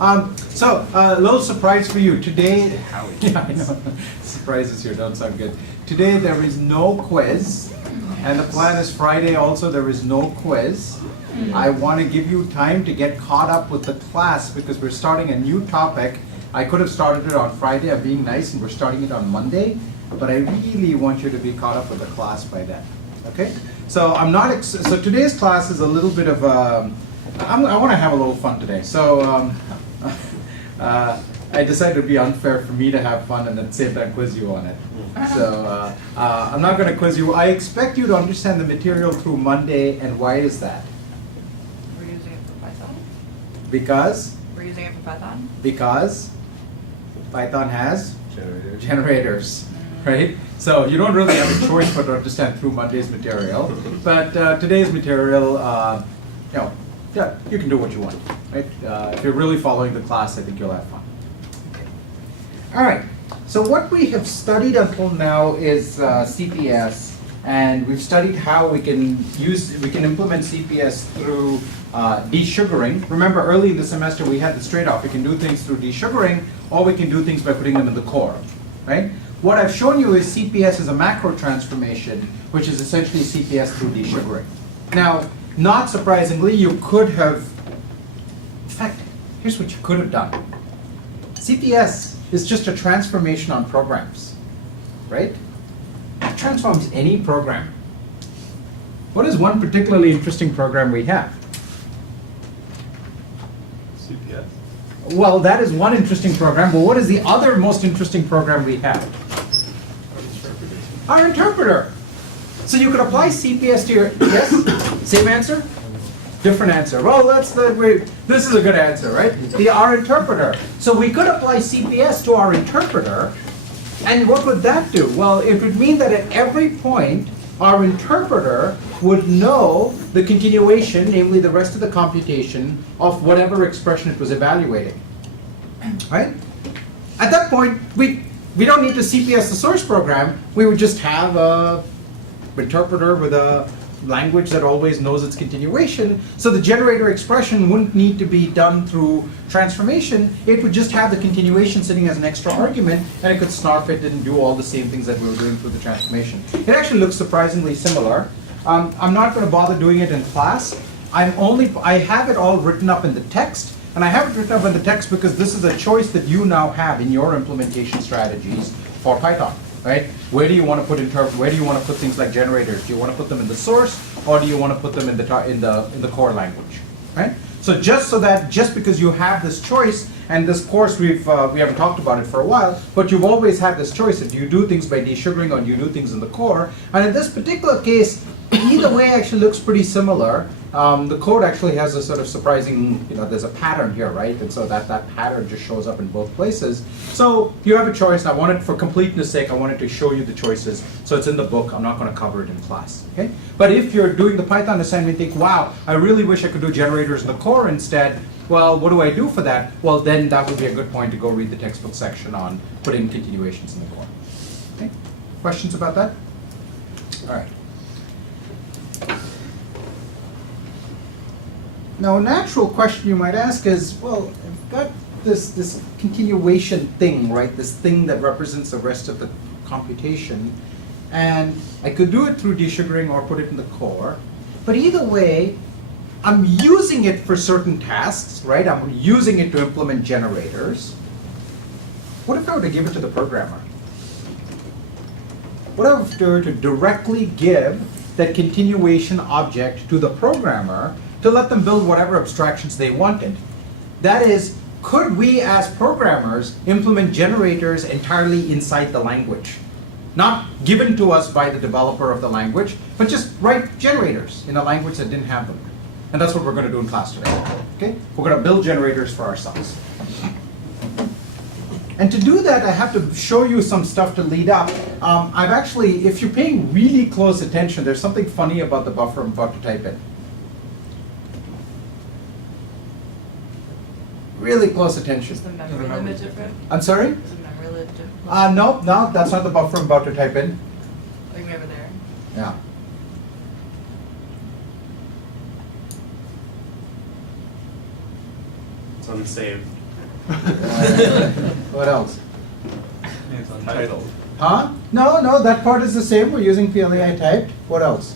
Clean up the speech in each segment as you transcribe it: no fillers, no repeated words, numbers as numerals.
So a little surprise for you today. Yeah, I know. Surprises here don't sound good. Today there is no quiz, and the plan is Friday also there is no quiz. I want to give you time to get caught up with the class because we're starting a new topic. I could have started it on Friday, I'm being nice, and we're starting it on Monday, but I really want you to be caught up with the class by then. Okay? So I'm not. So today's class is a little bit of a. I want to have a little fun today. So I decided it would be unfair for me to have fun and at the same time quiz you on it. So I'm not going to quiz you. I expect you to understand the material through Monday, and why is that? We're using it for Python. Because? We're using it for Python. Because Python has generators, right? So you don't really have a choice but to understand through Monday's material. But today's material, yeah, you can do what you want, right? If you're really following the class, I think you'll have fun. Okay. All right. So what we have studied until now is CPS, and we've studied how we can implement CPS through desugaring. Remember, early in the semester we had this trade-off. We can do things through desugaring, or we can do things by putting them in the core, right? What I've shown you is CPS is a macro transformation, which is essentially CPS through desugaring. Now, not surprisingly, you could have, in fact, here's what you could have done. CPS is just a transformation on programs, right? It transforms any program. What is one particularly interesting program we have? CPS. Well, that is one interesting program, but what is the other most interesting program we have? Our interpreter. So you could apply CPS to your, yes? Same answer? Different answer. Well, this is a good answer, right? Our interpreter. So we could apply CPS to our interpreter, and what would that do? Well, it would mean that at every point, our interpreter would know the continuation, namely the rest of the computation, of whatever expression it was evaluating, right? At that point, we don't need to CPS the source program. We would just have a interpreter with a language that always knows its continuation. So the generator expression wouldn't need to be done through transformation. It would just have the continuation sitting as an extra argument, and it could snarf it and do all the same things that we were doing through the transformation. It actually looks surprisingly similar. I'm not going to bother doing it in class. I have it all written up in the text, and I have it written up in the text because this is a choice that you now have in your implementation strategies for Python. Right? Where do you want to put where do you want to put things like generators? Do you want to put them in the source, or do you want to put them in the core language? Right? So just because you have this choice, and this course we haven't talked about it for a while, but you've always had this choice if you do things by desugaring or do you do things in the core. And in this particular case, either way actually looks pretty similar. The code actually has a sort of surprising, there's a pattern here, right? And so that pattern just shows up in both places. So you have a choice. I wanted, for completeness sake, I wanted to show you the choices. So it's in the book. I'm not going to cover it in class. Okay? But if you're doing the Python assignment, think, wow, I really wish I could do generators in the core instead. Well, what do I do for that? Well, then that would be a good point to go read the textbook section on putting continuations in the core. Okay? Questions about that? All right. Now, a natural question you might ask is, well, I've got this continuation thing, right? This thing that represents the rest of the computation, and I could do it through desugaring or put it in the core. But either way, I'm using it for certain tasks, right? I'm using it to implement generators. What if I were to give it to the programmer? What if I were to directly give that continuation object to the programmer to let them build whatever abstractions they wanted? That is, could we as programmers implement generators entirely inside the language? Not given to us by the developer of the language, but just write generators in a language that didn't have them. And that's what we're going to do in class today. Okay? We're going to build generators for ourselves. And to do that, I have to show you some stuff to lead up. I've actually, if you're paying really close attention, there's something funny about the buffer I'm about to type in. Really close attention. Is the memory limit different? I'm sorry? Is the memory limit different? No, that's not the buffer I'm about to type in. Like over there. Yeah. It's unsaved. What else? It's untitled. Huh? No, that part is the same. We're using PLAI typed. What else?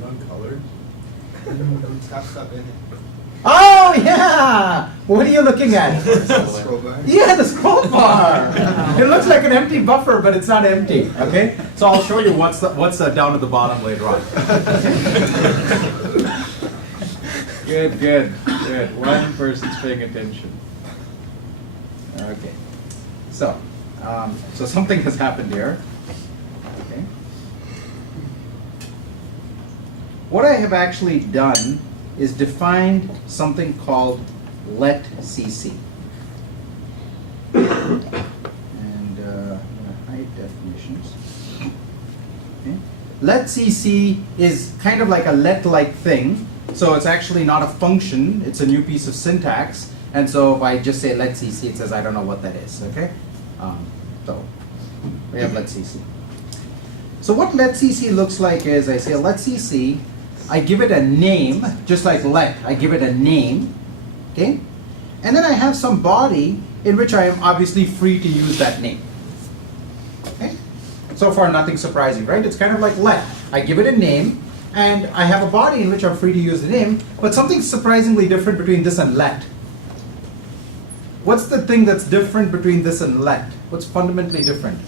Non-colored. It's got stuff in it. Oh, yeah! What are you looking at? Scroll bar. Yeah, the scroll bar. It looks like an empty buffer, but it's not empty. Okay, so I'll show you what's down at the bottom later on. Good. One person's paying attention. Okay, so something has happened here. Okay, what I have actually done is defined something called let CC. And I'm going to hide definitions. Okay. Let CC is kind of like a let-like thing. So it's actually not a function, it's a new piece of syntax. And so if I just say let CC, it says I don't know what that is, okay? So we have let CC. So what let CC looks like is I say let CC, I give it a name, just like let, I give it a name, okay? And then I have some body in which I am obviously free to use that name, okay? So far nothing surprising, right? It's kind of like let, I give it a name, and I have a body in which I'm free to use the name, but something surprisingly different between this and let. What's the thing that's different between this and let? What's fundamentally different?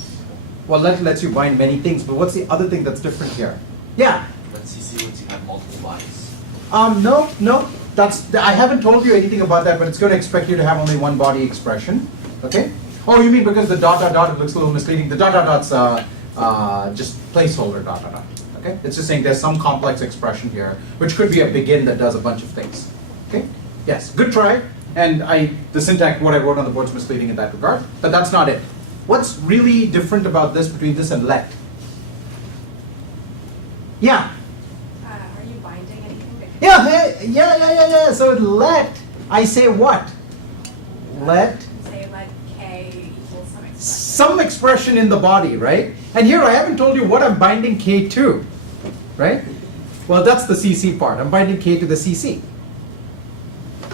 Well, let lets you bind many things, but what's the other thing that's different here? Yeah? Let CC lets you have multiple bodies. No, I haven't told you anything about that, but it's going to expect you to have only one body expression, okay? Oh, you mean because the dot, it looks a little misleading. The dot's just placeholder dot. Okay? It's just saying there's some complex expression here, which could be a begin that does a bunch of things. Okay? Yes, good try. And the syntax, what I wrote on the board is misleading in that regard, but that's not it. What's really different about this between this and let? Yeah? Are you binding anything? Yeah. So let, I say what? Let Say let K equals some expression. some expression in the body, right? And here I haven't told you what I'm binding K to, right? Well, that's the CC part. I'm binding K to the CC.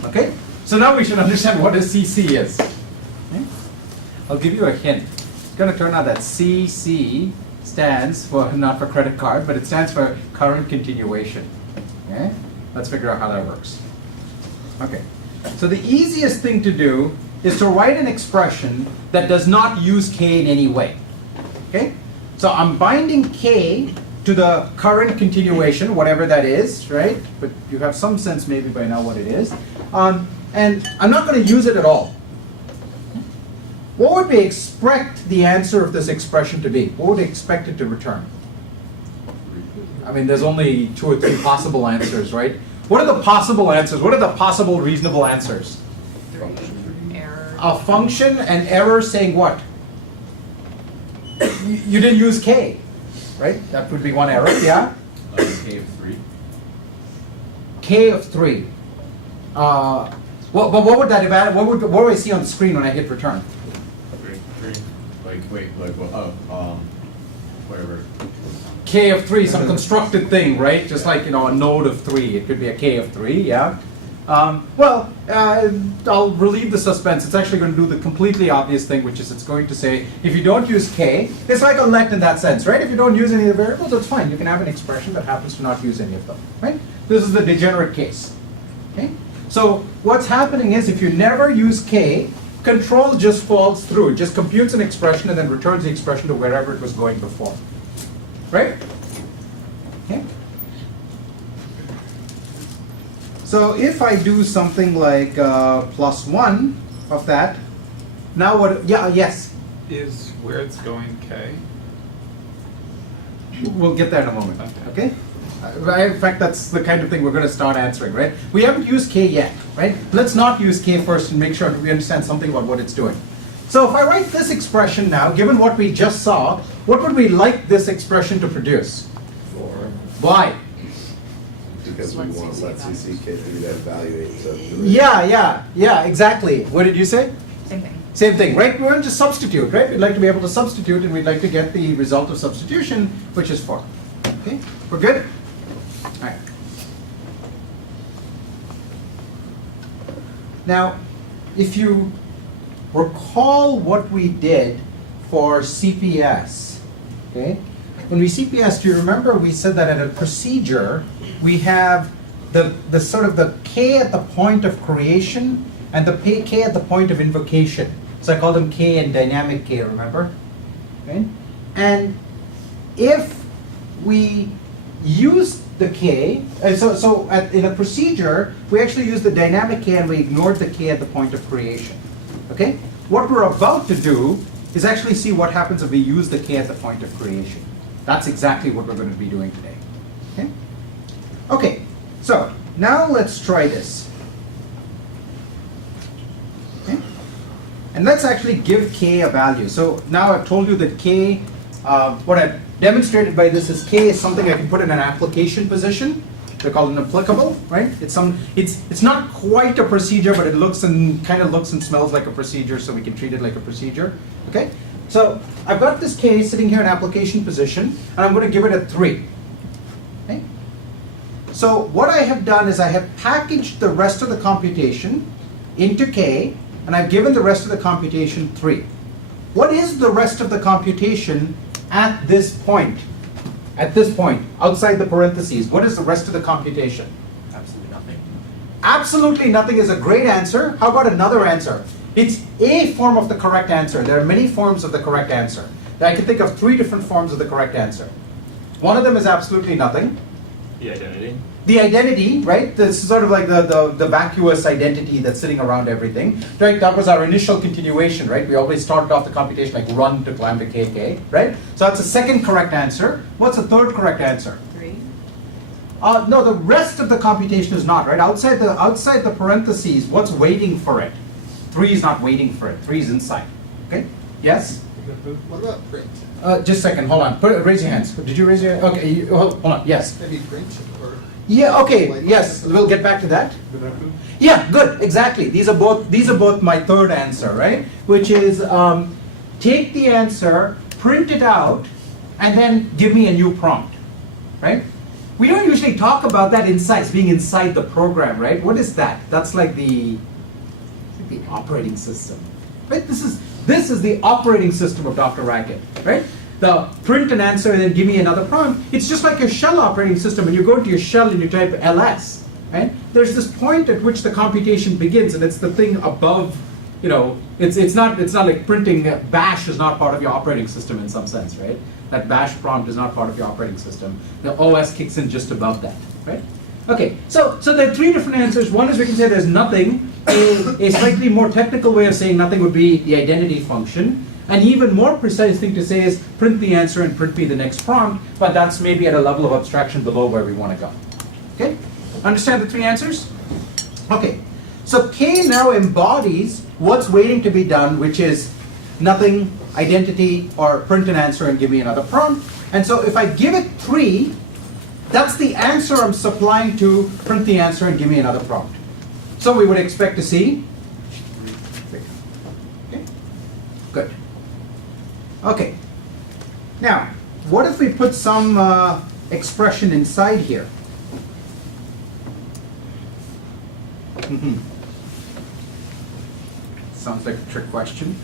Okay? So now we should understand what a CC is. Okay? I'll give you a hint. It's going to turn out that CC stands for, not for credit card, but it stands for current continuation. Okay? Let's figure out how that works. Okay. So the easiest thing to do is to write an expression that does not use K in any way. Okay? So I'm binding K to the current continuation, whatever that is, right? But you have some sense maybe by now what it is. And I'm not going to use it at all. What would we expect the answer of this expression to be? What would we expect it to return? I mean, there's only 2 or 3 possible answers, right? What are the possible answers? What are the possible reasonable answers? Error. A function, an error saying what? You didn't use K, right? That would be one error, yeah? K of 3. K of 3. But what would that evaluate? What do I see on the screen when I hit return? 3. Whatever. K of 3, some constructed thing, right? Just like, a node of 3. It could be a K of 3, yeah? I'll relieve the suspense. It's actually going to do the completely obvious thing, which is it's going to say, if you don't use K, it's like a let in that sense, right? If you don't use any of the variables, that's fine. You can have an expression that happens to not use any of them, right? This is the degenerate case, okay? So what's happening is if you never use K, control just falls through. It just computes an expression and then returns the expression to wherever it was going before. Right? Okay. So if I do something like +1 of that, now what? Yeah, yes. Is where it's going K? We'll get there in a moment. Okay? In fact, that's the kind of thing we're going to start answering, right? We haven't used K yet, right? Let's not use K first and make sure we understand something about what it's doing. So if I write this expression now, given what we just saw, what would we like this expression to produce? 4. Why? Because we want to let CCK do that evaluate. So Yeah, exactly. What did you say? Same thing. Same thing, right? We're going to substitute, right? We'd like to be able to substitute, and we'd like to get the result of substitution, which is 4. Okay, we're good? All right. Now, if you recall what we did for CPS, okay? When we CPS, do you remember we said that in a procedure, we have the sort of the K at the point of creation and the K at the point of invocation. So I call them K and dynamic K, remember? Okay? And if we use the K, in a procedure, we actually use the dynamic K and we ignored the K at the point of creation. Okay? What we're about to do is actually see what happens if we use the K at the point of creation. That's exactly what we're going to be doing today. Okay? Okay, so now let's try this. Okay? And let's actually give K a value. So now I've told you that K, what I've demonstrated by this is K is something I can put in an application position. They're called an applicable, right? It's not quite a procedure, but it kind of looks and smells like a procedure, so we can treat it like a procedure. Okay? So I've got this K sitting here in application position, and I'm going to give it a 3. Okay? So what I have done is I have packaged the rest of the computation into K, and I've given the rest of the computation 3. What is the rest of the computation at this point? At this point, outside the parentheses, what is the rest of the computation? Absolutely nothing. Absolutely nothing is a great answer. How about another answer? It's a form of the correct answer. There are many forms of the correct answer. I can think of 3 different forms of the correct answer. One of them is absolutely nothing. The identity. The identity, right? This is sort of like the vacuous identity that's sitting around everything. Right? That was our initial continuation, right? We always started off the computation like run to climb to KK, right? So that's a second correct answer. What's the third correct answer? 3. No, the rest of the computation is not, right? Outside the parentheses, what's waiting for it? 3 is not waiting for it. 3 is inside. Okay? Yes? What about print? Just a second, hold on. Raise your hands. Did you raise your hand? Okay, hold on. Yes. Maybe print or? Yeah, okay, yes, we'll get back to that. Yeah, good, exactly. These are both my third answer, right? Which is take the answer, print it out, and then give me a new prompt, right? We don't usually talk about that being inside the program, right? What is that? That's like the operating system, right? This is the operating system of Dr. Racket, right? The print an answer and then give me another prompt. It's just like your shell operating system. When you go to your shell and you type ls, right? There's this point at which the computation begins, and it's the thing above. You know, it's not like printing. Bash is not part of your operating system in some sense, right? That bash prompt is not part of your operating system. The OS kicks in just above that, right? Okay, so there are 3 different answers. One is we can say there's nothing. A slightly more technical way of saying nothing would be the identity function. An even more precise thing to say is print the answer and print me the next prompt, but that's maybe at a level of abstraction below where we want to go. Okay? Understand the 3 answers? Okay. So K now embodies what's waiting to be done, which is nothing, identity, or print an answer and give me another prompt. And so if I give it 3, that's the answer I'm supplying to print the answer and give me another prompt. So we would expect to see. Okay? Good. Okay. Now, what if we put some expression inside here? Sounds like a trick question.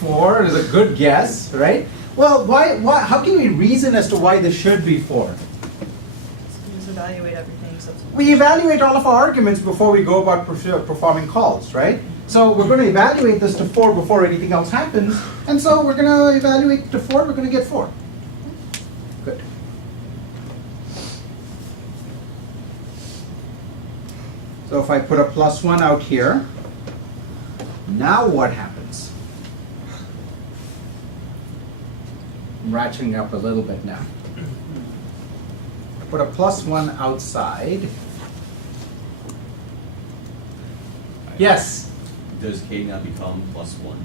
4 is a good guess, right? Well, why? How can we reason as to why this should be 4? Just evaluate everything. So We evaluate all of our arguments before we go about performing calls, right? So we're going to evaluate this to 4 before anything else happens, and so we're going to evaluate to 4, we're going to get 4. Good. So if I put a +1 out here, now what happens? I'm ratcheting up a little bit now. I put a +1 outside. Yes? Does K now become +1?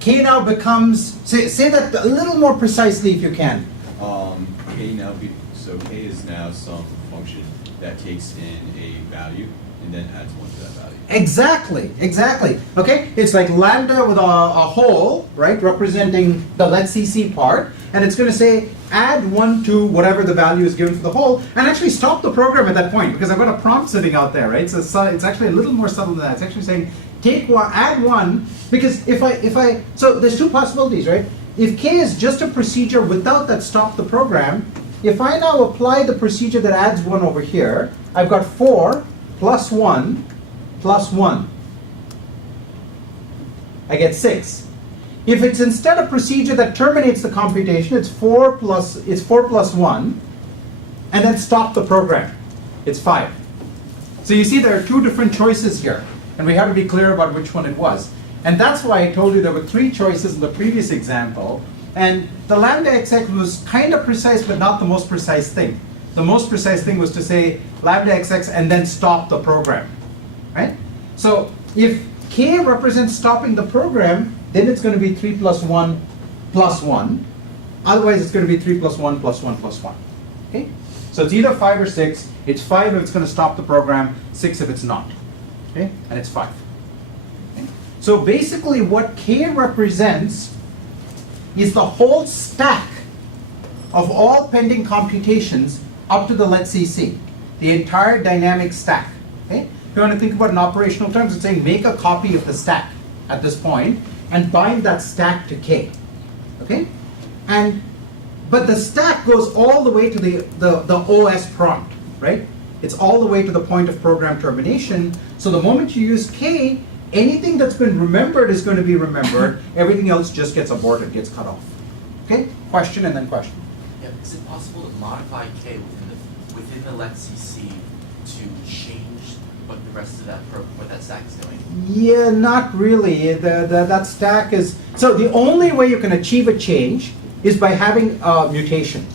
K now becomes, say that a little more precisely if you can. So K is now some function that takes in a value and then adds 1 to that value. Exactly. Okay, it's like lambda with a hole, right, representing the let's CC part, and it's going to say add 1 to whatever the value is given for the hole, and actually stop the program at that point because I've got a prompt sitting out there, right? So it's actually a little more subtle than that. It's actually saying add 1, because if I so there's 2 possibilities, right? If k is just a procedure without that stop the program, if I now apply the procedure that adds 1 over here, I've got 4 plus 1 plus 1. I get 6. If it's instead a procedure that terminates the computation, it's 4 plus 1, and then stop the program. It's 5. So you see there are 2 different choices here, and we have to be clear about which one it was. And that's why I told you there were 3 choices in the previous example, and the lambda XX was kind of precise, but not the most precise thing. The most precise thing was to say lambda XX and then stop the program, right? So if k represents stopping the program, then it's going to be 3 plus 1 plus 1. Otherwise, it's going to be 3 plus 1 plus 1 plus 1. Okay? So it's either 5 or 6. It's 5 if it's going to stop the program, 6 if it's not. Okay? And it's 5. Okay? So basically what k represents is the whole stack of all pending computations up to the let's CC, the entire dynamic stack. Okay? If you want to think about it in operational terms, it's saying make a copy of the stack at this point and bind that stack to k. Okay? But the stack goes all the way to the OS prompt, right? It's all the way to the point of program termination. So the moment you use k, anything that's been remembered is going to be remembered. Everything else just gets aborted, gets cut off. Okay? Question and then question. Yeah, is it possible to modify k within the let's CC to change what the rest of what that stack is doing? Yeah, not really. That stack is, so the only way you can achieve a change is by having a mutation,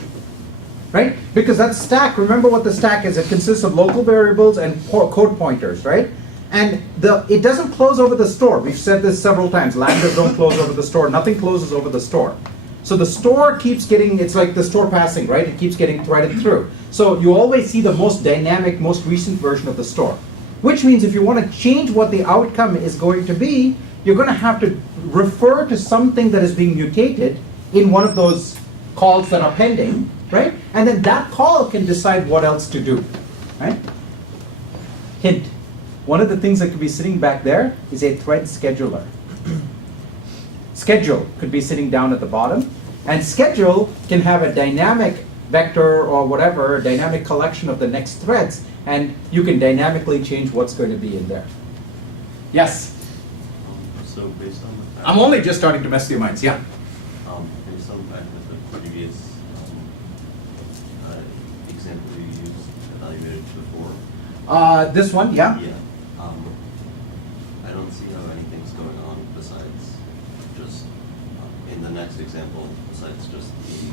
right? Because that stack, remember what the stack is, it consists of local variables and code pointers, right? And it doesn't close over the store. We've said this several times. Lambdas don't close over the store. Nothing closes over the store. So the store keeps getting, it's like the store passing, right? It keeps getting threaded through. So you always see the most dynamic, most recent version of the store. Which means if you want to change what the outcome is going to be, you're going to have to refer to something that is being mutated in one of those calls that are pending, right? And then that call can decide what else to do, right? Hint. One of the things that could be sitting back there is a thread scheduler. Schedule could be sitting down at the bottom, and schedule can have a dynamic vector or whatever, a dynamic collection of the next threads, and you can dynamically change what's going to be in there. Yes? So based on the fact, I'm only just starting to mess with your minds, yeah. based on the fact that the previous example you used evaluated before. This one, yeah? Yeah. I don't see how anything's going on besides just in the next example, besides just the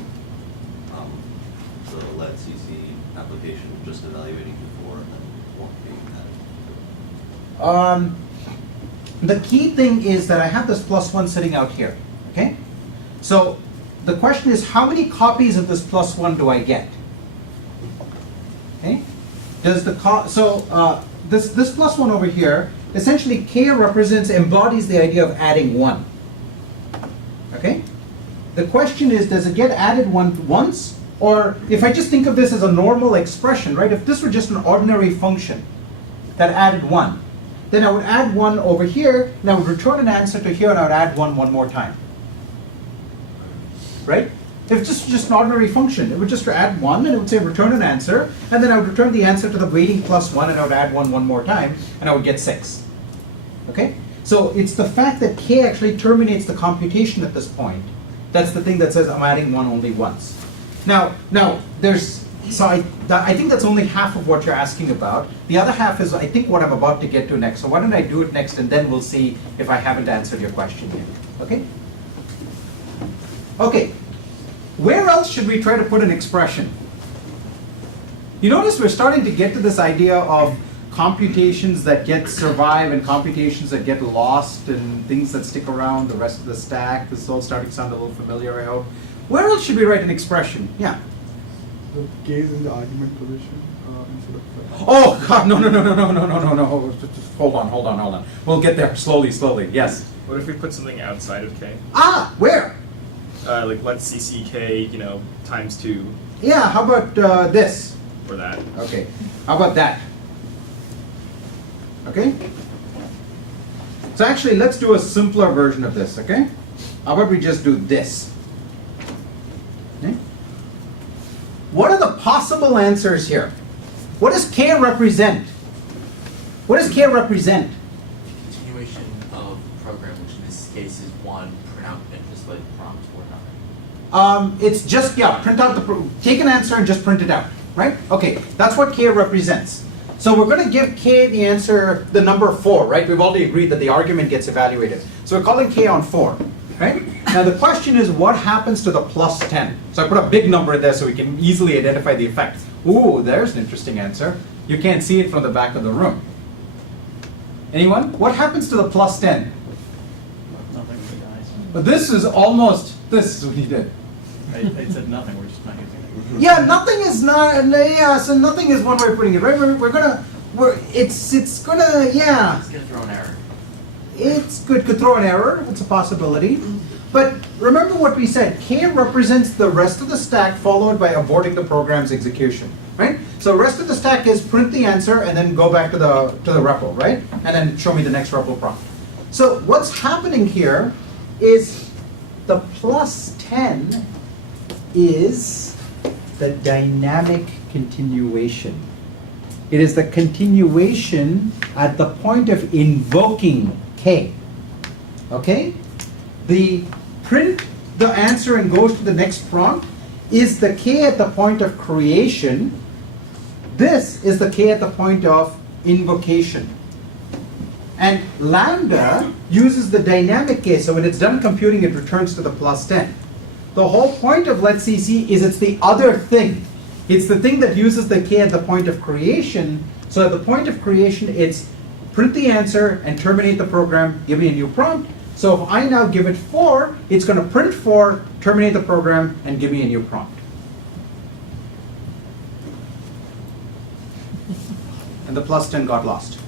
let CC application just evaluating before and then one being added. The key thing is that I have this plus 1 sitting out here, okay? So the question is, how many copies of this plus 1 do I get? Okay? Does the this plus 1 over here, essentially k embodies the idea of adding 1. Okay? The question is, does it get added once? Or if I just think of this as a normal expression, right? If this were just an ordinary function that added 1, then I would add 1 over here, and I would return an answer to here, and I would add 1 more time. Right? If it's just an ordinary function, it would just add 1, and it would say return an answer, and then I would return the answer to the waiting plus 1, and I would add 1 more time, and I would get 6. Okay? So it's the fact that k actually terminates the computation at this point. That's the thing that says I'm adding 1 only once. Now there's, so I think that's only half of what you're asking about. The other half is, I think, what I'm about to get to next. So why don't I do it next, and then we'll see if I haven't answered your question yet. Okay? Okay. Where else should we try to put an expression? You notice we're starting to get to this idea of computations that survive and computations that get lost and things that stick around the rest of the stack. This is all starting to sound a little familiar, I hope. Where else should we write an expression? Yeah. The k is in the argument position instead of Oh, God, no. Hold on. We'll get there slowly. Yes. What if we put something outside of k? Ah, where? Like let's CC k, times 2 Yeah, how about this? or that. Okay, how about that? Okay? So actually, let's do a simpler version of this, okay? How about we just do this? Okay? What are the possible answers here? What does K represent? What does K represent? Continuation of program, which in this case is 1, print out and display the prompt or not. It's just, print out take an answer and just print it out, right? Okay, that's what K represents. So we're going to give K the answer, the number 4, right? We've already agreed that the argument gets evaluated. So we're calling K on 4, right? Now the question is, what happens to the plus 10? So I put a big number in there so we can easily identify the effect. Ooh, there's an interesting answer. You can't see it from the back of the room. Anyone? What happens to the plus 10? Nothing, guys. But this is what he did. I said nothing, we're just not using it. Yeah, nothing is not. Yeah, so nothing is one way of putting it, right? It's gonna. It's gonna throw an error. It's good. Could throw an error. It's a possibility. But remember what we said. K represents the rest of the stack followed by aborting the program's execution, right? So rest of the stack is print the answer and then go back to the REPL, right? And then show me the next REPL prompt. So what's happening here is the plus 10 is the dynamic continuation. It is the continuation at the point of invoking K. Okay? The print the answer and goes to the next prompt is the K at the point of creation. This is the K at the point of invocation. And lambda uses the dynamic K, so when it's done computing, it returns to the plus 10. The whole point of let's CC is it's the other thing. It's the thing that uses the K at the point of creation. So at the point of creation, it's print the answer and terminate the program, give me a new prompt. So if I now give it 4, it's going to print 4, terminate the program, and give me a new prompt. And the plus 10 got lost.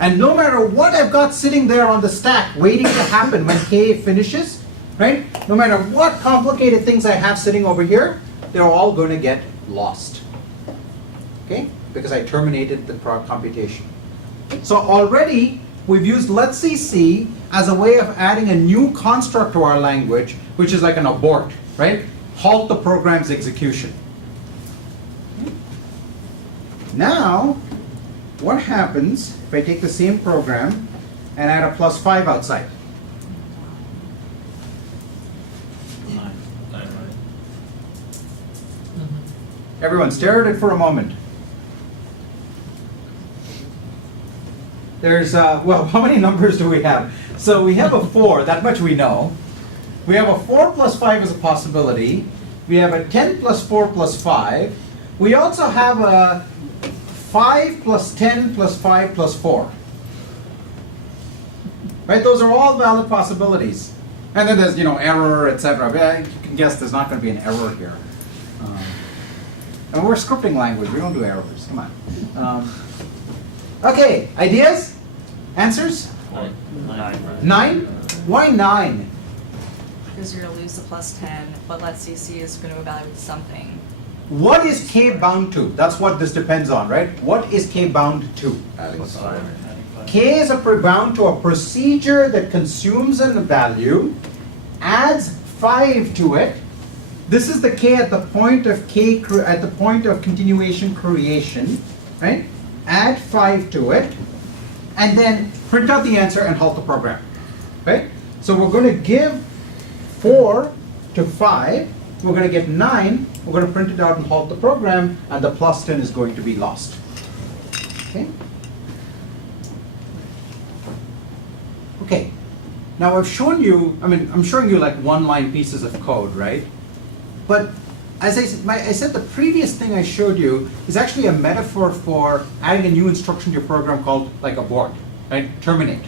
And no matter what I've got sitting there on the stack waiting to happen when K finishes, right? No matter what complicated things I have sitting over here, they're all going to get lost. Okay? Because I terminated the computation. So already we've used let's CC as a way of adding a new construct to our language, which is like an abort, right? Halt the program's execution. Now, what happens if I take the same program and add a plus 5 outside? 9. Everyone, stare at it for a moment. There's, well, how many numbers do we have? So we have a 4, that much we know. We have a 4 plus 5 as a possibility. We have a 10 plus 4 plus 5. We also have a 5 plus 10 plus 5 plus 4. Right? Those are all valid possibilities. And then there's, error, etc. But you can guess there's not going to be an error here. And we're a scripting language. We don't do errors. Come on. Okay, ideas? Answers? 9? Why 9? Because you're going to lose the plus 10, but let's CC is going to evaluate something. What is K bound to? That's what this depends on, right? What is K bound to? Adding 5. K is bound to a procedure that consumes a value, adds 5 to it. This is the K at the point of at the point of continuation creation, right? Add 5 to it, and then print out the answer and halt the program, right? So we're going to give 4 to 5. We're going to get 9. We're going to print it out and halt the program, and the plus 10 is going to be lost. Okay. Okay. Now I've shown you. I'm showing you like one-line pieces of code, right? But as I said, the previous thing I showed you is actually a metaphor for adding a new instruction to your program called like abort, right? Terminate.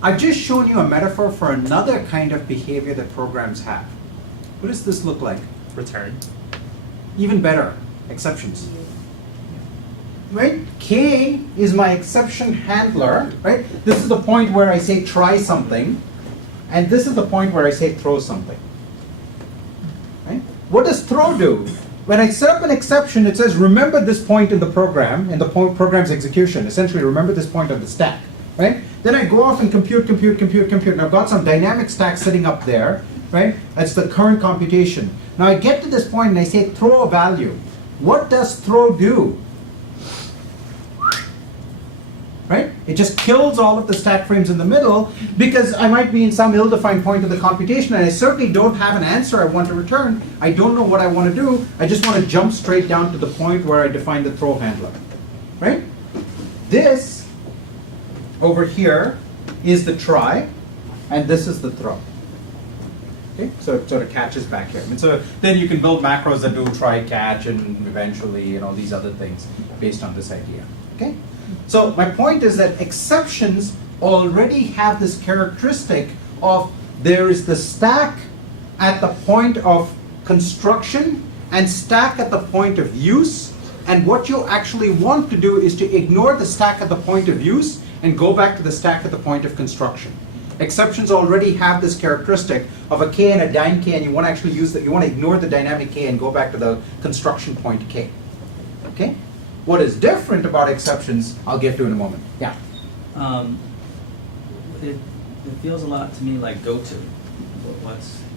I've just shown you a metaphor for another kind of behavior that programs have. What does this look like? Return. Even better, exceptions. right? K is my exception handler, right? This is the point where I say try something, and this is the point where I say throw something. Right? What does throw do? When I set up an exception, it says remember this point in the program, in the program's execution. Essentially, remember this point on the stack, right? Then I go off and compute, and I've got some dynamic stack sitting up there, right? That's the current computation. Now I get to this point and I say throw a value. What does throw do? Right? It just kills all of the stack frames in the middle because I might be in some ill-defined point of the computation and I certainly don't have an answer I want to return. I don't know what I want to do. I just want to jump straight down to the point where I define the throw handler. Right? This over here is the try, and this is the throw. Okay? So it sort of catches back here. And so then you can build macros that do try, catch, and eventually these other things based on this idea. Okay? So my point is that exceptions already have this characteristic of there is the stack at the point of construction and stack at the point of use, and what you actually want to do is to ignore the stack at the point of use and go back to the stack at the point of construction. Exceptions already have this characteristic of a k and a dyne k, and you want to actually use that. You want to ignore the dynamic k and go back to the construction point k. Okay? What is different about exceptions, I'll get to in a moment. Yeah. It feels a lot to me like go-to.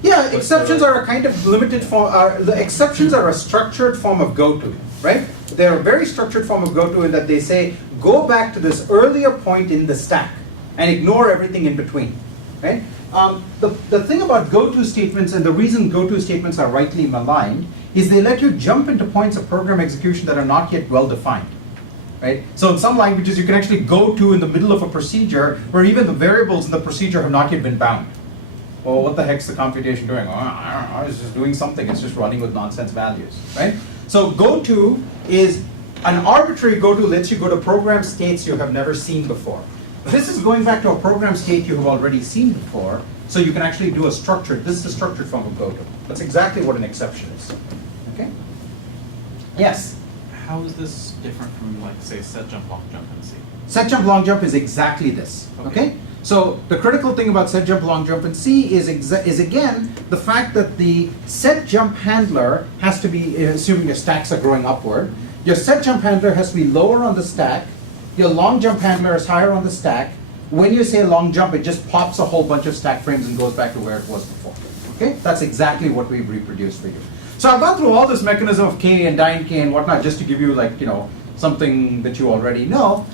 Yeah, exceptions are a kind of limited form. The exceptions are a structured form of go-to, right? They're a very structured form of go-to in that they say, go back to this earlier point in the stack and ignore everything in between, right? The thing about go-to statements, and the reason go-to statements are rightly maligned, is they let you jump into points of program execution that are not yet well defined, right? So in some languages, you can actually go to in the middle of a procedure where even the variables in the procedure have not yet been bound. Well, what the heck's the computation doing? Oh, I don't know, it's just doing something. It's just running with nonsense values, right? So go-to is an arbitrary go-to lets you go to program states you have never seen before. This is going back to a program state you have already seen before, so you can actually do a structured, this is a structured form of go-to. That's exactly what an exception is. Okay? Yes? How is this different from, like, say, set jump, long jump in C? Set jump, long jump is exactly this. Okay? So the critical thing about set jump, long jump in C is again the fact that the set jump handler has to be, assuming your stacks are growing upward, your set jump handler has to be lower on the stack, your long jump handler is higher on the stack. When you say long jump, it just pops a whole bunch of stack frames and goes back to where it was before. Okay? That's exactly what we've reproduced for you. So I've gone through all this mechanism of K and dyne K and whatnot just to give you, like, something that you already know.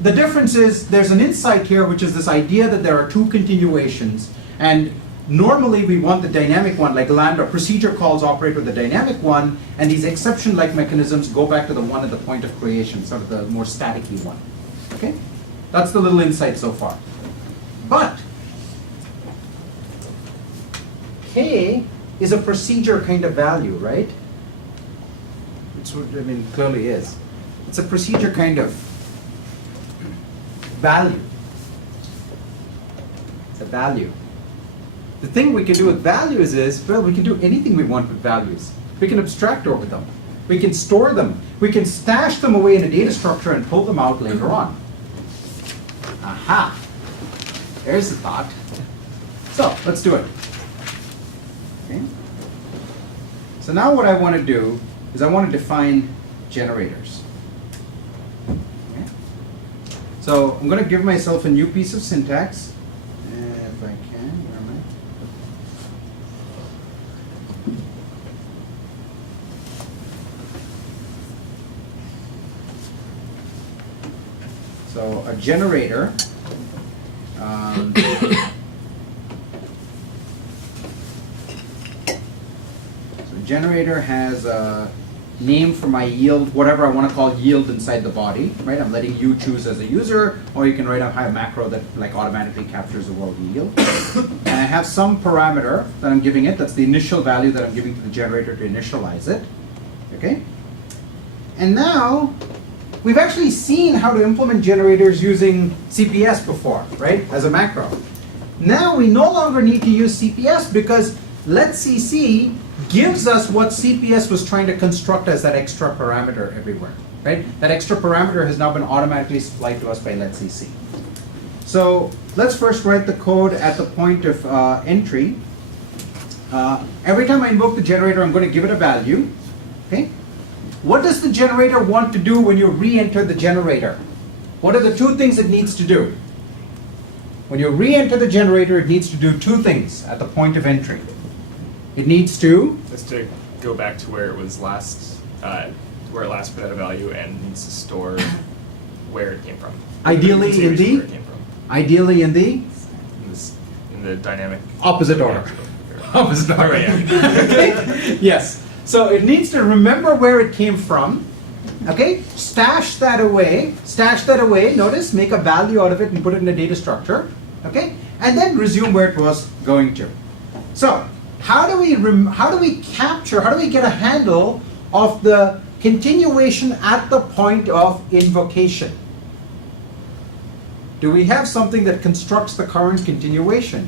The difference is there's an insight here, which is this idea that there are two continuations, and normally we want the dynamic one, like lambda procedure calls operate with the dynamic one, and these exception-like mechanisms go back to the one at the point of creation, sort of the more static-y one. Okay? That's the little insight so far. But K is a procedure kind of value, right? Clearly is. It's a procedure kind of value. It's a value. The thing we can do with values is, well, we can do anything we want with values. We can abstract over them. We can store them. We can stash them away in a data structure and pull them out later on. Aha! There's the thought. So, let's do it. Okay. So now what I want to do is I want to define generators. Okay. So I'm going to give myself a new piece of syntax. If I can, where am I? So a generator. Generator has a name for my yield, whatever I want to call yield inside the body, right? I'm letting you choose as a user, or you can write a macro that like automatically captures the world yield. And I have some parameter that I'm giving it. That's the initial value that I'm giving to the generator to initialize it. Okay? And now, we've actually seen how to implement generators using CPS before, right? As a macro. Now we no longer need to use CPS because letCC gives us what CPS was trying to construct as that extra parameter everywhere, right? That extra parameter has now been automatically supplied to us by Let's CC. So let's first write the code at the point of entry. Every time I invoke the generator, I'm going to give it a value. Okay? What does the generator want to do when you re-enter the generator? What are the two things it needs to do? When you re-enter the generator, it needs to do two things at the point of entry. It needs to Just to go back to where it was last, where it last put out a value, and needs to store where it came from. Ideally in Continuation the- where it came from. ideally in the In the dynamic. opposite order. Opposite order. Oh, yeah. Okay? Yes. So it needs to remember where it came from. Okay? Stash that away. Stash that away. Notice, make a value out of it and put it in a data structure. Okay? And then resume where it was going to. So how do we capture? How do we get a handle of the continuation at the point of invocation? Do we have something that constructs the current continuation?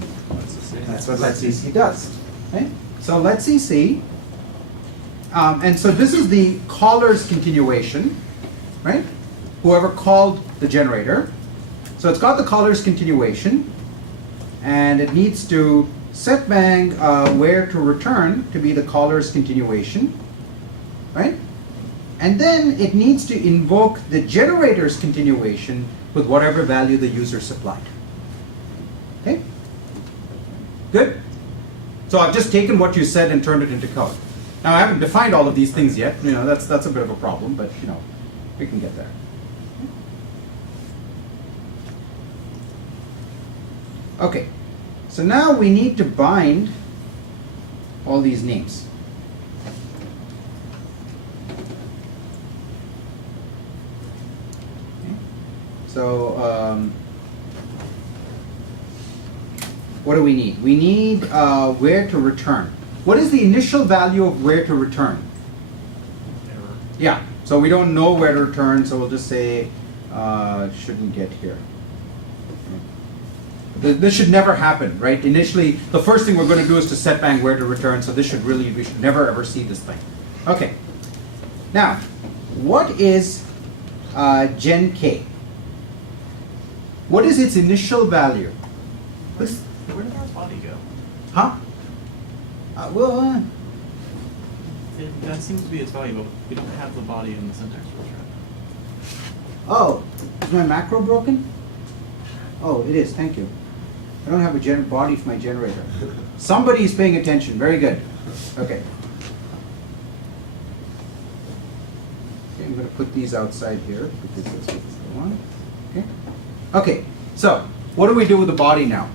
That's what Let's CC does. Okay? So Let's CC, and so this is the caller's continuation, right? Whoever called the generator. So it's got the caller's continuation, and it needs to set bang where to return to be the caller's continuation, right? And then it needs to invoke the generator's continuation with whatever value the user supplied. Okay? Good? So I've just taken what you said and turned it into code. Now I haven't defined all of these things yet. You know, that's a bit of a problem, but you know, we can get there. Okay. So now we need to bind all these names. So what do we need? We need where to return. What is the initial value of where to return? Error. Yeah, so we don't know where to return, so we'll just say shouldn't get here. This should never happen, right? Initially, the first thing we're going to do is to set bang where to return, so we should never ever see this thing. Okay. Now, what is gen k? What is its initial value? Where did our body go? Huh? That seems to be its value, but we don't have the body in the syntax rules, right? Oh, is my macro broken? Oh, it is, thank you. I don't have a body for my generator. Somebody is paying attention, very good. Okay. Okay, I'm going to put these outside here because that's what's the one. Okay. Okay, so what do we do with the body now?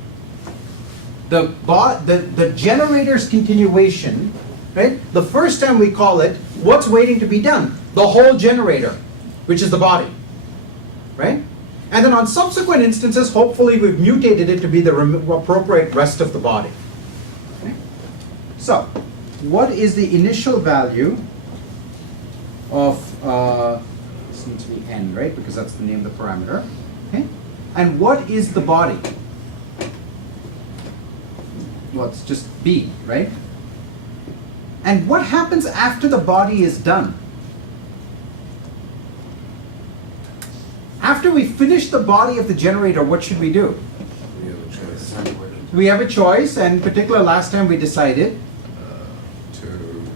The generator's continuation, right? The first time we call it, what's waiting to be done? The whole generator, which is the body, right? And then on subsequent instances, hopefully we've mutated it to be the appropriate rest of the body. Okay? So, what is the initial value of, this needs to be n, right? Because that's the name of the parameter. Okay? And what is the body? Well, it's just b, right? And what happens after the body is done? After we finish the body of the generator, what should we do? We have a choice We have a choice, and in particular, last time we decided, to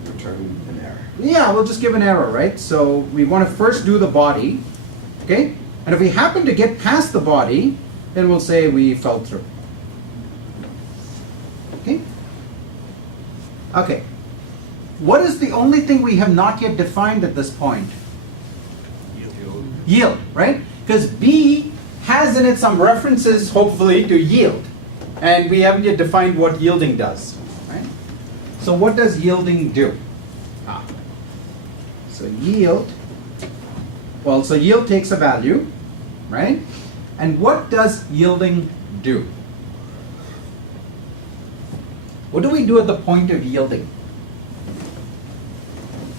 return an error. yeah, we'll just give an error, right? So we want to first do the body, okay? And if we happen to get past the body, then we'll say we fell through. Okay? Okay. What is the only thing we have not yet defined at this point? Yield, right? Because B has in it some references, hopefully, to yield. And we haven't yet defined what yielding does, right? So what does yielding do? So yield, well, so yield takes a value, right? And what does yielding do? What do we do at the point of yielding?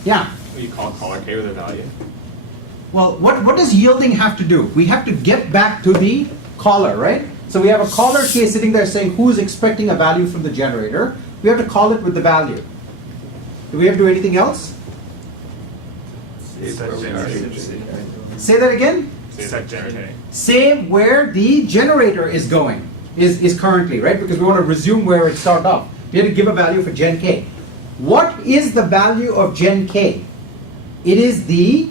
Yeah? You call caller k with a value. Well, what does yielding have to do? We have to get back to the caller, right? So we have a caller case sitting there saying who's expecting a value from the generator. We have to call it with the value. Do we have to do anything else? Set generator. Say that again? Set generator. Say where the generator is going, is currently, right? Because we want to resume where it started off. We have to give a value for gen k. What is the value of gen k? It is the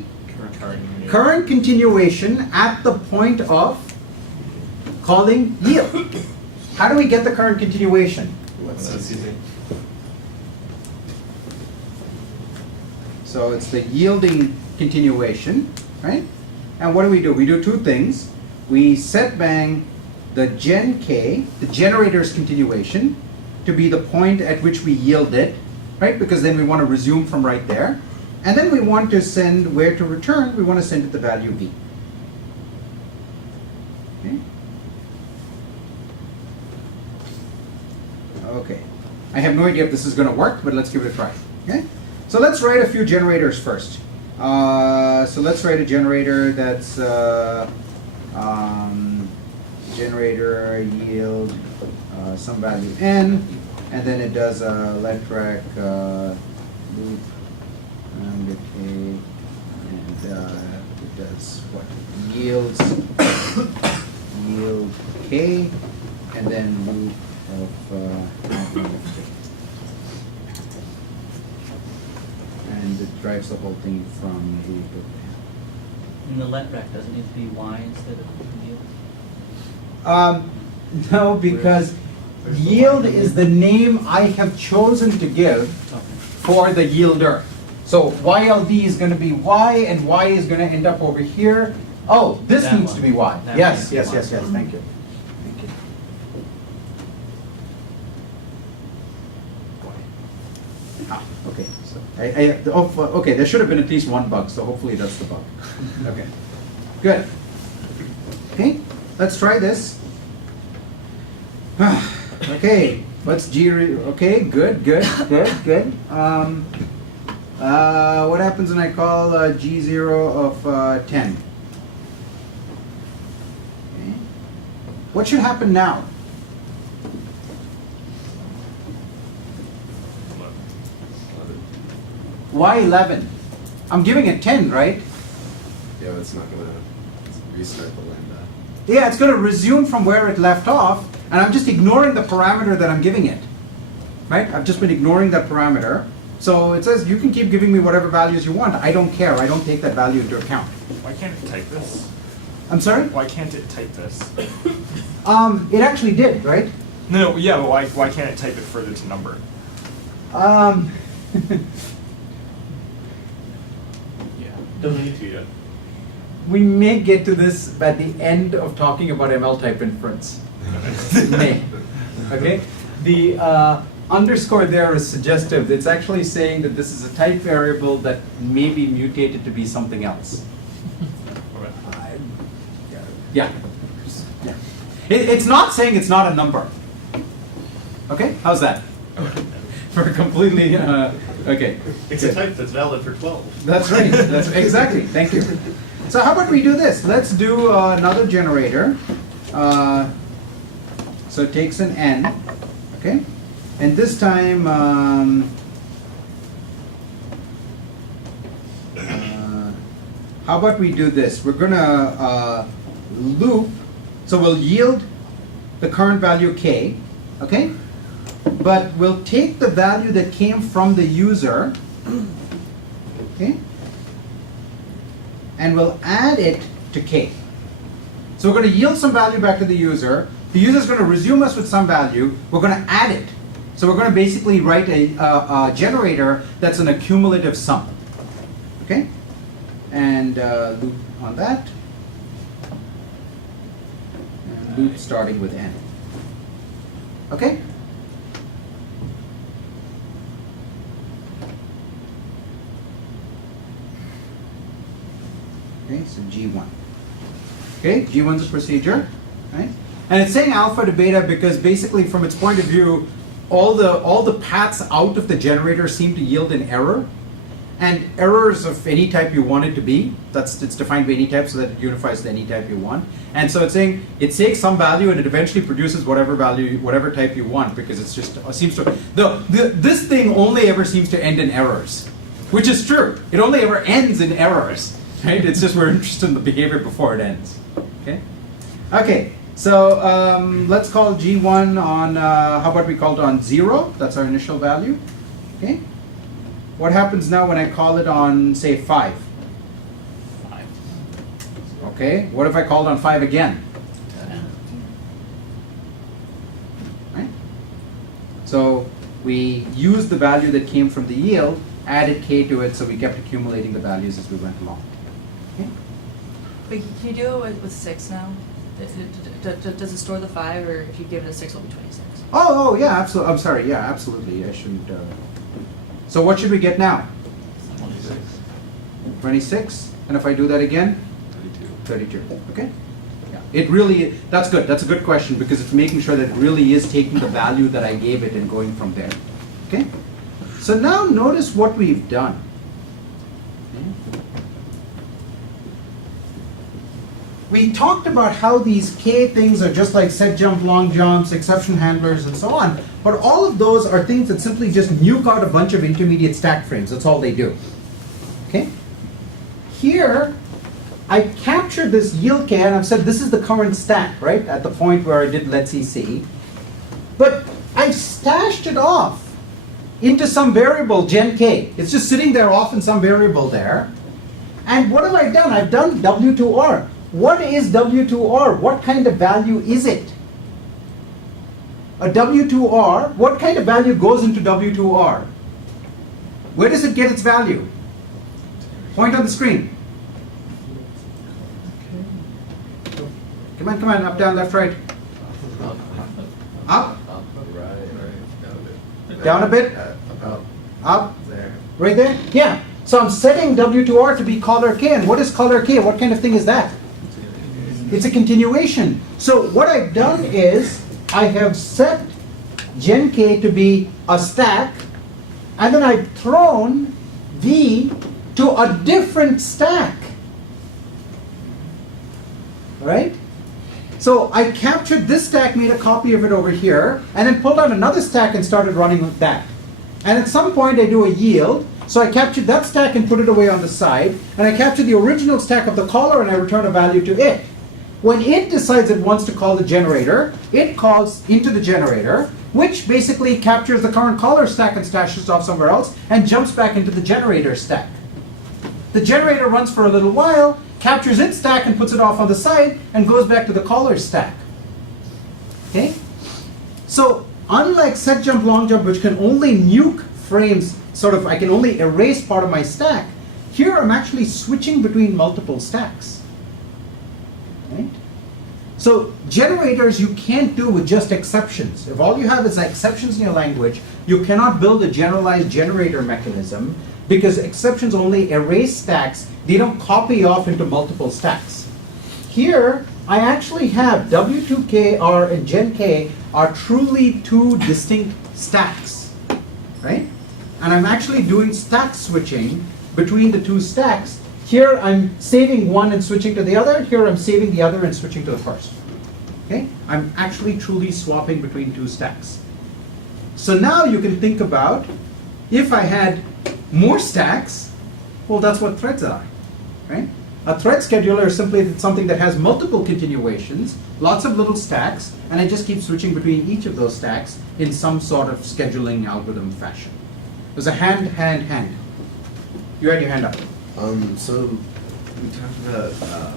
current continuation at the point of calling yield. How do we get the current continuation? So it's the yielding continuation, right? And what do? We do two things. We set bang the gen k, the generator's continuation, to be the point at which we yield it, right? Because then we want to resume from right there. And then we want to send where to return, we want to send it the value v. Okay. Okay. I have no idea if this is going to work, but let's give it a try. Okay. So let's write a few generators first. So let's write a generator that's generator yield some value n, and then it does a letrec loop and it does what? Yields yield k, and then loop of k. And it drives the whole thing from loop of n. In the let rec, doesn't it need to be y instead of yield? No, because yield is the name I have chosen to give for the yielder. So YLD is going to be Y, and Y is going to end up over here. Oh, this That needs one. to be Y. That Yes, one. yes, yes, yes. Thank you. Thank you. Ah, okay. So okay. There should have been at least one bug. So hopefully that's the bug. Okay. Good. Okay. Let's try this. Okay. What's G? Okay. Good. Good. Good. Good. What happens when I call G0 of 10? Okay. What should happen now? Why 11? I'm giving it 10, right? Yeah, it's not gonna restart the lambda. Yeah, it's going to resume from where it left off, and I'm just ignoring the parameter that I'm giving it. Right? I've just been ignoring that parameter. So it says you can keep giving me whatever values you want. I don't care. I don't take that value into account. Why can't it type this? I'm sorry? Why can't it type this? It actually did, right? No, yeah, but why can't it type it further to number? Yeah, doesn't need to yet. We may get to this at the end of talking about ML type inference. May. Okay? The underscore there is suggestive. It's actually saying that this is a type variable that may be mutated to be something else. Yeah. Yeah. It's not saying it's not a number. Okay? How's that? For completely, okay. It's a type that's valid for 12. That's right. That's exactly. Thank you. So how about we do this? Let's do another generator. So it takes an n, okay? And this time, how about we do this? We're gonna loop, so we'll yield the current value k, okay? But we'll take the value that came from the user, okay? And we'll add it to k. So we're going to yield some value back to the user. The user is going to resume us with some value. We're going to add it. So we're going to basically write a generator that's an accumulative sum. Okay? And loop on that. And loop starting with n. Okay? Okay, so G1. Okay, G1 is a procedure, right? And it's saying alpha to beta because basically from its point of view, all the paths out of the generator seem to yield an error. and errors of any type you want it to be. It's defined by any type so that it unifies to any type you want. And so it's saying it takes some value and it eventually produces whatever value, whatever type you want, because it's just seems to this thing only ever seems to end in errors, which is true. It only ever ends in errors, right? It's just we're interested in the behavior before it ends. Okay. Okay. So let's call G1 on. How about we call it on 0? That's our initial value. Okay. What happens now when I call it on, say, 5? 5. Okay, what if I call it on 5 again? 10. Right? So we used the value that came from the yield, added k to it, so we kept accumulating the values as we went along. Okay? Wait, can you do it with 6 now? Does it store the 5, or if you give it a 6, it'll be 26? Oh, yeah, absolutely. I'm sorry, yeah, absolutely. I shouldn't. So what should we get now? 26. 26? And if I do that again? 32. 32. Okay. Yeah. It really, that's good. That's a good question because it's making sure that it really is taking the value that I gave it and going from there. Okay. So now notice what we've done. Okay. We talked about how these K things are just like set jump, long jumps, exception handlers, and so on. But all of those are things that simply just nuke out a bunch of intermediate stack frames. That's all they do. Okay? Here, I captured this yield K, and I've said this is the current stack, right? At the point where I did let's see. But I've stashed it off into some variable, gen K. It's just sitting there off in some variable there. And what have I done? I've done W2R. What is W2R? What kind of value is it? A W2R, what kind of value goes into W2R? Where does it get its value? Point on the screen. Come on, up, down, left, right. Up, down a bit, up, right there? Yeah, so I'm setting W2R to be color K, and what is color K? What kind of thing is that? It's a continuation. So what I've done is, I have set gen K to be a stack, and then I've thrown V to a different stack. Right? So I captured this stack, made a copy of it over here, and then pulled out another stack and started running with that. And at some point I do a yield, so I captured that stack and put it away on the side, and I captured the original stack of the caller and I return a value to it. When it decides it wants to call the generator, it calls into the generator, which basically captures the current caller stack and stashes it off somewhere else, and jumps back into the generator stack. The generator runs for a little while, captures its stack and puts it off on the side, and goes back to the caller stack. Okay? So, unlike set jump, long jump, which can only nuke frames, I can only erase part of my stack, here I'm actually switching between multiple stacks. Right? So generators you can't do with just exceptions. If all you have is exceptions in your language, you cannot build a generalized generator mechanism because exceptions only erase stacks. They don't copy off into multiple stacks. Here, I actually have W2KR and GenK are truly two distinct stacks, right? And I'm actually doing stack switching between the two stacks. Here I'm saving one and switching to the other. Here I'm saving the other and switching to the first. Okay? I'm actually truly swapping between two stacks. So now you can think about, if I had more stacks, well, that's what threads are, right? A thread scheduler is simply something that has multiple continuations, lots of little stacks, and I just keep switching between each of those stacks in some sort of scheduling algorithm fashion. There's a hand. You had your hand up. So we talked about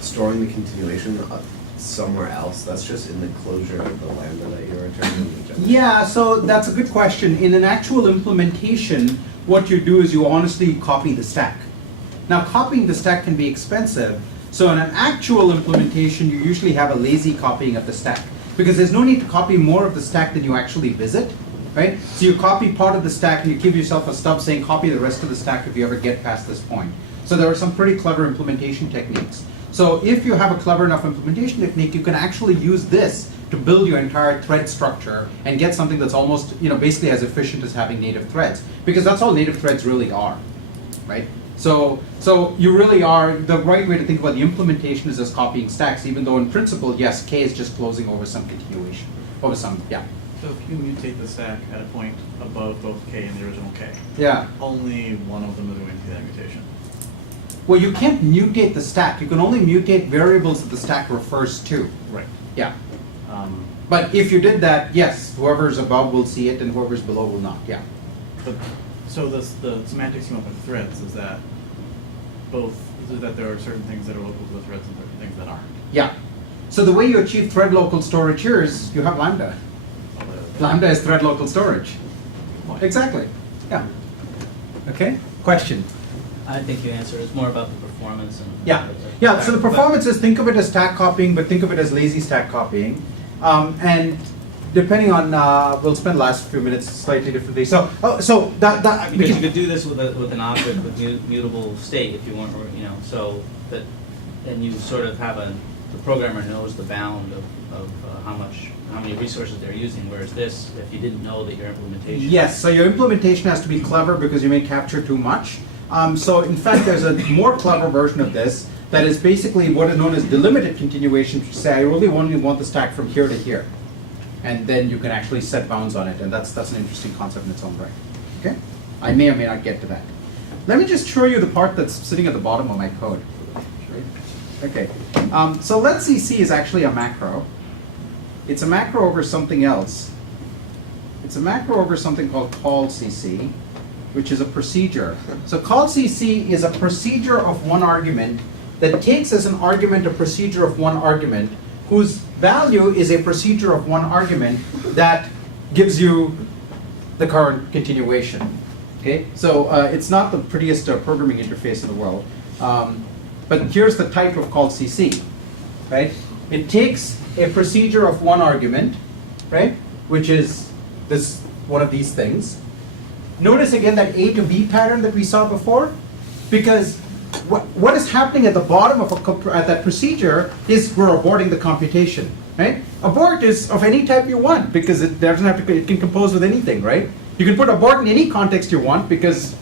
storing the continuation somewhere else. That's just in the closure of the lambda that you're returning. Yeah, so that's a good question. In an actual implementation, what you do is you honestly copy the stack. Now, copying the stack can be expensive. So in an actual implementation, you usually have a lazy copying of the stack because there's no need to copy more of the stack than you actually visit. Right? So you copy part of the stack and you give yourself a stub saying copy the rest of the stack if you ever get past this point. So there are some pretty clever implementation techniques. So if you have a clever enough implementation technique, you can actually use this to build your entire thread structure and get something that's almost, basically as efficient as having native threads, because that's all native threads really are, right? So you really are, the right way to think about the implementation is as copying stacks, even though in principle, yes, K is just closing over some continuation, over some, yeah. So if you mutate the stack at a point above both K and the original K, Yeah. only one of them is going to be that mutation. Well, you can't mutate the stack. You can only mutate variables that the stack refers to. Right. Yeah. But if you did that, yes, whoever's above will see it and whoever's below will not, yeah. But, so the semantics you want with threads is that that there are certain things that are local to the threads and certain things that aren't. Yeah. So the way you achieve thread local storage here is you have Lambda. Lambda is thread local storage. Exactly. Yeah. Okay. Question. I think you answered. It's more about the performance and. Yeah. Yeah. So the performance is, think of it as stack copying, but think of it as lazy stack copying. And depending on, we'll spend the last few minutes slightly differently. So that Because you could do this with an object with mutable state if you want, so that, and you sort of have the programmer knows the bound of how many resources they're using, whereas this, if you didn't know that your implementation. Yes, so your implementation has to be clever because you may capture too much. So in fact, there's a more clever version of this that is basically what is known as delimited continuation, to say I really only want the stack from here to here. And then you can actually set bounds on it, and that's an interesting concept in its own right. Okay? I may or may not get to that. Let me just show you the part that's sitting at the bottom of my code. Okay, so let's CC is actually a macro. It's a macro over something else. It's a macro over something called call CC, which is a procedure. So call CC is a procedure of one argument that takes as an argument a procedure of one argument, whose value is a procedure of one argument that gives you the current continuation. Okay, so it's not the prettiest programming interface in the world, but here's the type of call CC, right? It takes a procedure of one argument, right, which is this one of these things. Notice again that A to B pattern that we saw before, because what is happening at the bottom of that procedure is we're aborting the computation, right? Abort is of any type you want because it doesn't have to. It can compose with anything, right? You can put abort in any context you want because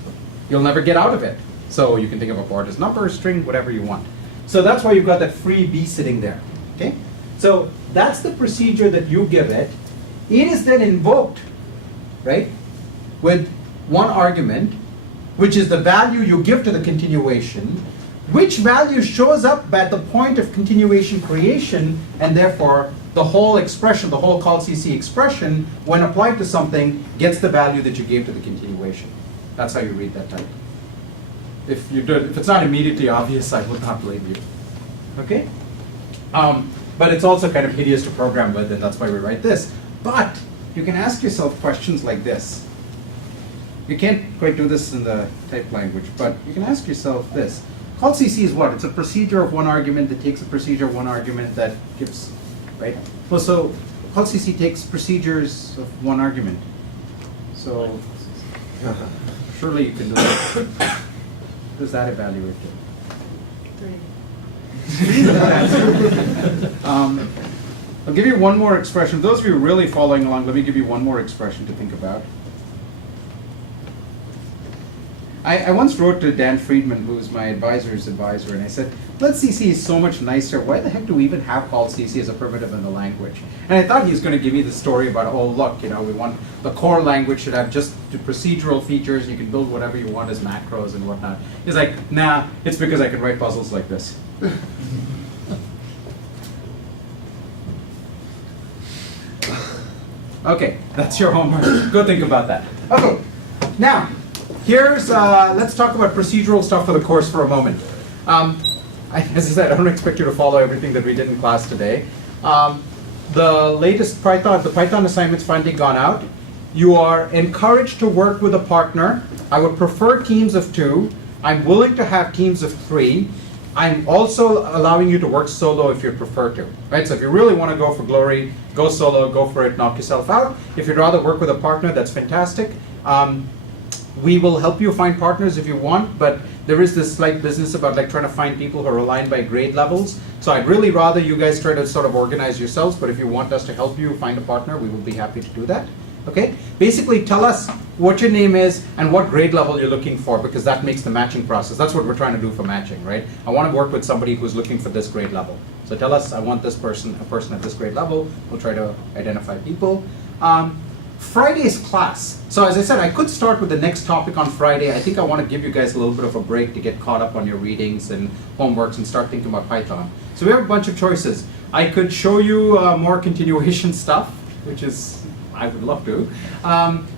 you'll never get out of it. So you can think of abort as number, string, whatever you want. So that's why you've got that free B sitting there. Okay. So that's the procedure that you give it. It is then invoked, right, with one argument, which is the value you give to the continuation, which value shows up at the point of continuation creation, and therefore the whole expression, the whole call CC expression, when applied to something, gets the value that you gave to the continuation. That's how you read that type. If it's not immediately obvious, I would not blame you. Okay? But it's also kind of hideous to program with, and that's why we write this. But you can ask yourself questions like this. You can't quite do this in the type language, but you can ask yourself this. Call CC is what? It's a procedure of one argument that takes a procedure of one argument that gives, right? Well, so call CC takes procedures of one argument. So surely you can do that. What does that evaluate to? 3. I'll give you one more expression. Those of you really following along, let me give you one more expression to think about. I once wrote to Dan Friedman, who was my advisor's advisor, and I said, let CC is so much nicer. Why the heck do we even have call CC as a primitive in the language? And I thought he was going to give me the story about, oh, look, we want the core language should have just the procedural features. You can build whatever you want as macros and whatnot. He's like, nah, it's because I can write puzzles like this. Okay, that's your homework. Go think about that. Okay, now, here's, let's talk about procedural stuff for the course for a moment. As I said, I don't expect you to follow everything that we did in class today. The latest the Python assignment's finally gone out. You are encouraged to work with a partner. I would prefer teams of 2. I'm willing to have teams of 3. I'm also allowing you to work solo if you prefer to, right? So if you really want to go for glory, go solo, go for it, knock yourself out. If you'd rather work with a partner, that's fantastic. We will help you find partners if you want, but there is this slight business about like trying to find people who are aligned by grade levels. So I'd really rather you guys try to sort of organize yourselves, but if you want us to help you find a partner, we will be happy to do that. Okay? Basically, tell us what your name is and what grade level you're looking for, because that makes the matching process. That's what we're trying to do for matching, right? I want to work with somebody who's looking for this grade level. So tell us, I want this person, a person at this grade level. We'll try to identify people. Friday's class. So as I said, I could start with the next topic on Friday. I think I want to give you guys a little bit of a break to get caught up on your readings and homeworks and start thinking about Python. So we have a bunch of choices. I could show you more continuation stuff, which is, I would love to.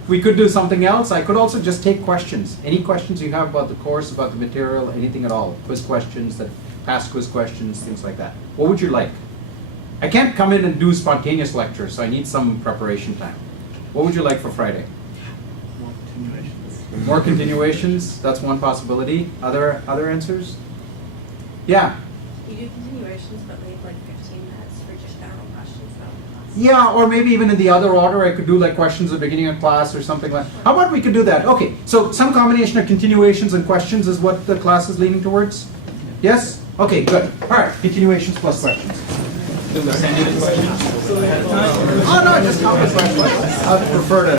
We could do something else. I could also just take questions. Any questions you have about the course, about the material, anything at all. Quiz questions, past quiz questions, things like that. What would you like? I can't come in and do spontaneous lectures, so I need some preparation time. What would you like for Friday? More continuations. More continuations, that's one possibility. Other answers? Yeah. You do continuations, but leave like 15 minutes for just general questions about the class. Yeah, or maybe even in the other order, I could do like questions at the beginning of class or something like. How about we could do that? Okay, so some combination of continuations and questions is what the class is leaning towards? Yes? Okay, good. All right, continuations plus questions. Do we send you the questions? Oh, no, just comment questions. I would prefer to